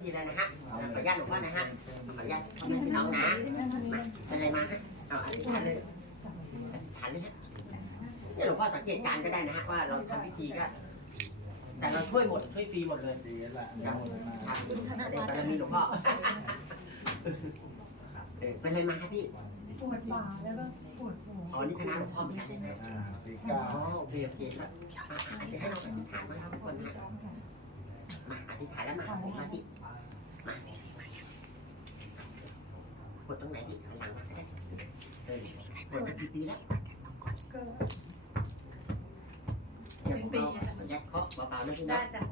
ทีแล้วนะฮะขออนุญาตหลวงพ่อนะฮะขออนุญาตพ่อแม่พี่น้องนะ มาเป็นอะไรมาฮะ เอาอธิษฐานเลยอธิษฐานเลยนะเนี่ยหลวงพ่อสังเกตการณ์ก็ได้นะฮะว่าเราทำพิธีก็ แต่เราช่วยหมดช่วยฟรีหมดเลยดีแล้วล่ะครับโมทนาครับเด็กบารมีหลวงพ่อเออเป็นอะไรมาครับพี่ปวดบ่าแล้วก็ปวดหัวอ๋อนี่คณะหลวงพ่อเหมือนกันใช่ไหมอ่าปีอ๋เก้าอโอเคโอเคแล้วอะอะเดี๋ยวให้เราอธิษฐานมาครับทุกคนนะมาอธิษฐานแล้วมามาพี่มา กดตรงไหนดิหลังมาก็ได้เออกดมากี่ปีแล้วก็เดี๋ยวผมเอายัดเคาะเบาๆนะพี่ได้นะจ้ะ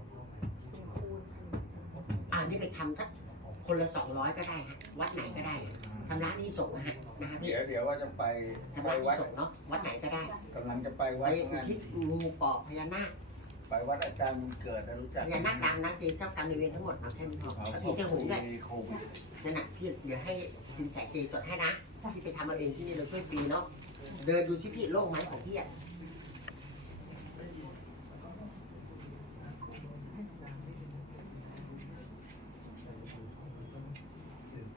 อ่านี่ไปทำสักคนละสองร้อยก็ได้ฮะวัดไหนก็ได้ฮะชำระหนี้ส่งนะฮะนะครับพี่เดี๋ยวเดี๋ยวว่าจะไปชำไประหวันี้ดส่งเนาะวัดไหนก็ได้กำลังจะไปไปวัดอุงานทิศงูปอบพญานาค ไปวัดอาจารย์มันเกิดนะรู้จักพญานาคดังนะเจเจ้ากรรมนายเวรทั้งหมดเอาแค่นี้พอเขาแล้วพพี่วกเจ้าหงส์ด้วยโควิดนั่นน่ะพี่เดี๋ยวให้สินแสเจจดให้นะพี่ไปทำเอาเองที่นี่เราช่วยฟรีเนาะเดินดูที่พี่โล่งไหมของพี่อะ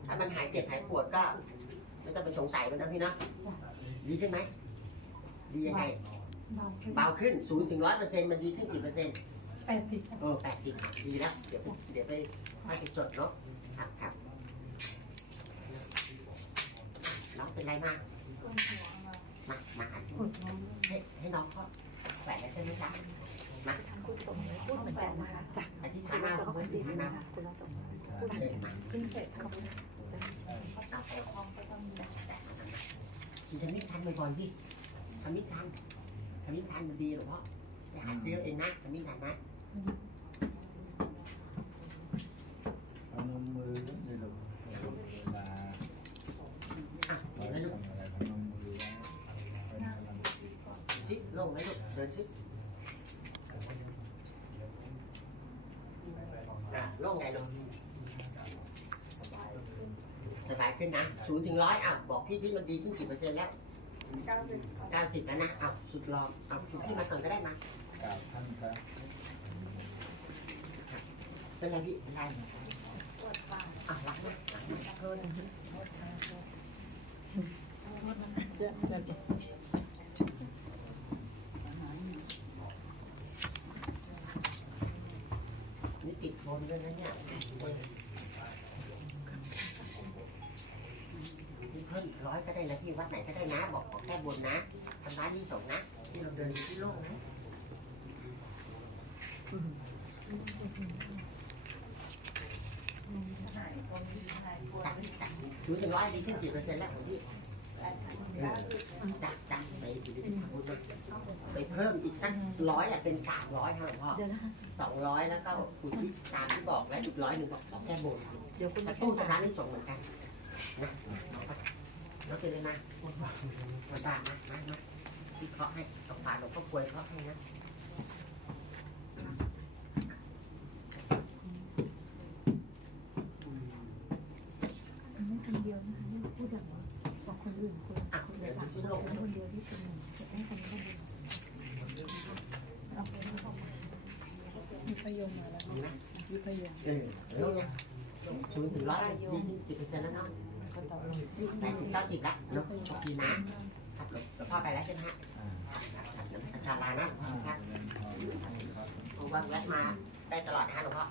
ถ้ามันหายเจ็บหายปวดก็ไม่ต้องไปสงสัยมันนะพี่เนาะดีขึ้นไหมดียังไง เบาขึ้นเบาขึ้นศูนย์ถึงร้อยเปอร์เซ็นต์มันดีขึ้นกี่เปอร์เซ็นต์แปดสิบเออแปดสิบดีแล้วเดี๋ยวเดี๋ยวไปพาสิจดเนาะครับครับน้องเป็นไรมากมามาหาปวดหัวให้ให้น้องเขาแหวนแล้วใช่ไหมจ๊ะมาคุณสมพูดแปลมาจ้ะอธิษคุฐานณเอาสมอบัธิติษฐานนะเอาคุณสมเออมาขึ้นเสร็จขอบคุณคุณทำนิชันบ่อยๆดิทำนิชัน ทำนิชันมันดีหรอพ่อไปหาซื้อเองนะทำนิชันนะเอานมมือนี่ลูกมาอะเราเห็นไหมทำอะไรพนมมือไว้เป็นพลังจิตชิโล่งไหมลูกเดินชิอะโล่งไงลูกสบายขึ้นนะศูนย์ถึงร้อยอะบอกพี่ที่มันดีขึ้นกี่เปอร์เซ็นต์แล้ว เก้าสิบเก้าสิบแล้วนะเอาสุดรอเอาสุดที่มาก่อนก็ได้มากราบท่านครับเป็นไรพี่เป็นไรอะรักนะรักนะโทษนะนี่ติดบนด้วยนะเนี่ยนี่เพิ่มอีกร้อยก็ ได้นะพี่วัดไหนก็ได้นะ บอกขอแค่บนนะทำร้านนี้ส่งนะที่เราเดินอยู่ที่โล่งนะจัดจัดดูถึงร้อยดีขึ้นกี่เปอร์เซ็นต์แล้วของพี่จัดจัดไปไปเพิ่มอีกสักร้อยอะเป็นสามร้อยครับหลวงพ่อเดี๋ยวนะคะสองร้อยแล้วก็คุณที่ตามที่บอกแล้วอีกร้อยหนึ่งบอกขอแก้บนเดี๋ยวคุณกมาระตู้ตู้ตตรรงงนั้ร้านนนี่ส่งเหมือนกันนะ แล้วเป็นเลยนะมันบาทนะนะนะวิเคาะให้กับผ่านหลวงพ่อควยเคาะให้นะไม่คนเดียวนะคะนี่พูดแบบบอกคนอื่นคนอะเดี๋ยวสามที่คนคนเดียวที่เป็นจะให้คนนี้เอาไปให้เขามีประโยชน์มาแล้วเห็นไหมมีประโยชน์เออแล้วเนี่ยศูนย์ถึงร้อยดีขึ้นกี่เปอร์เซ็นต์แล้วเนาะก็ต่อแปดสิบ เก้าสิบละเนาะโชคดีนะครับหลวงพ่อไปแล้วใช่ไหมฮะครับอาจารย์ลานะอ่าครับเรียนพอผมว่าแวะมาได้ตลอดนะฮะหลวงพ่อ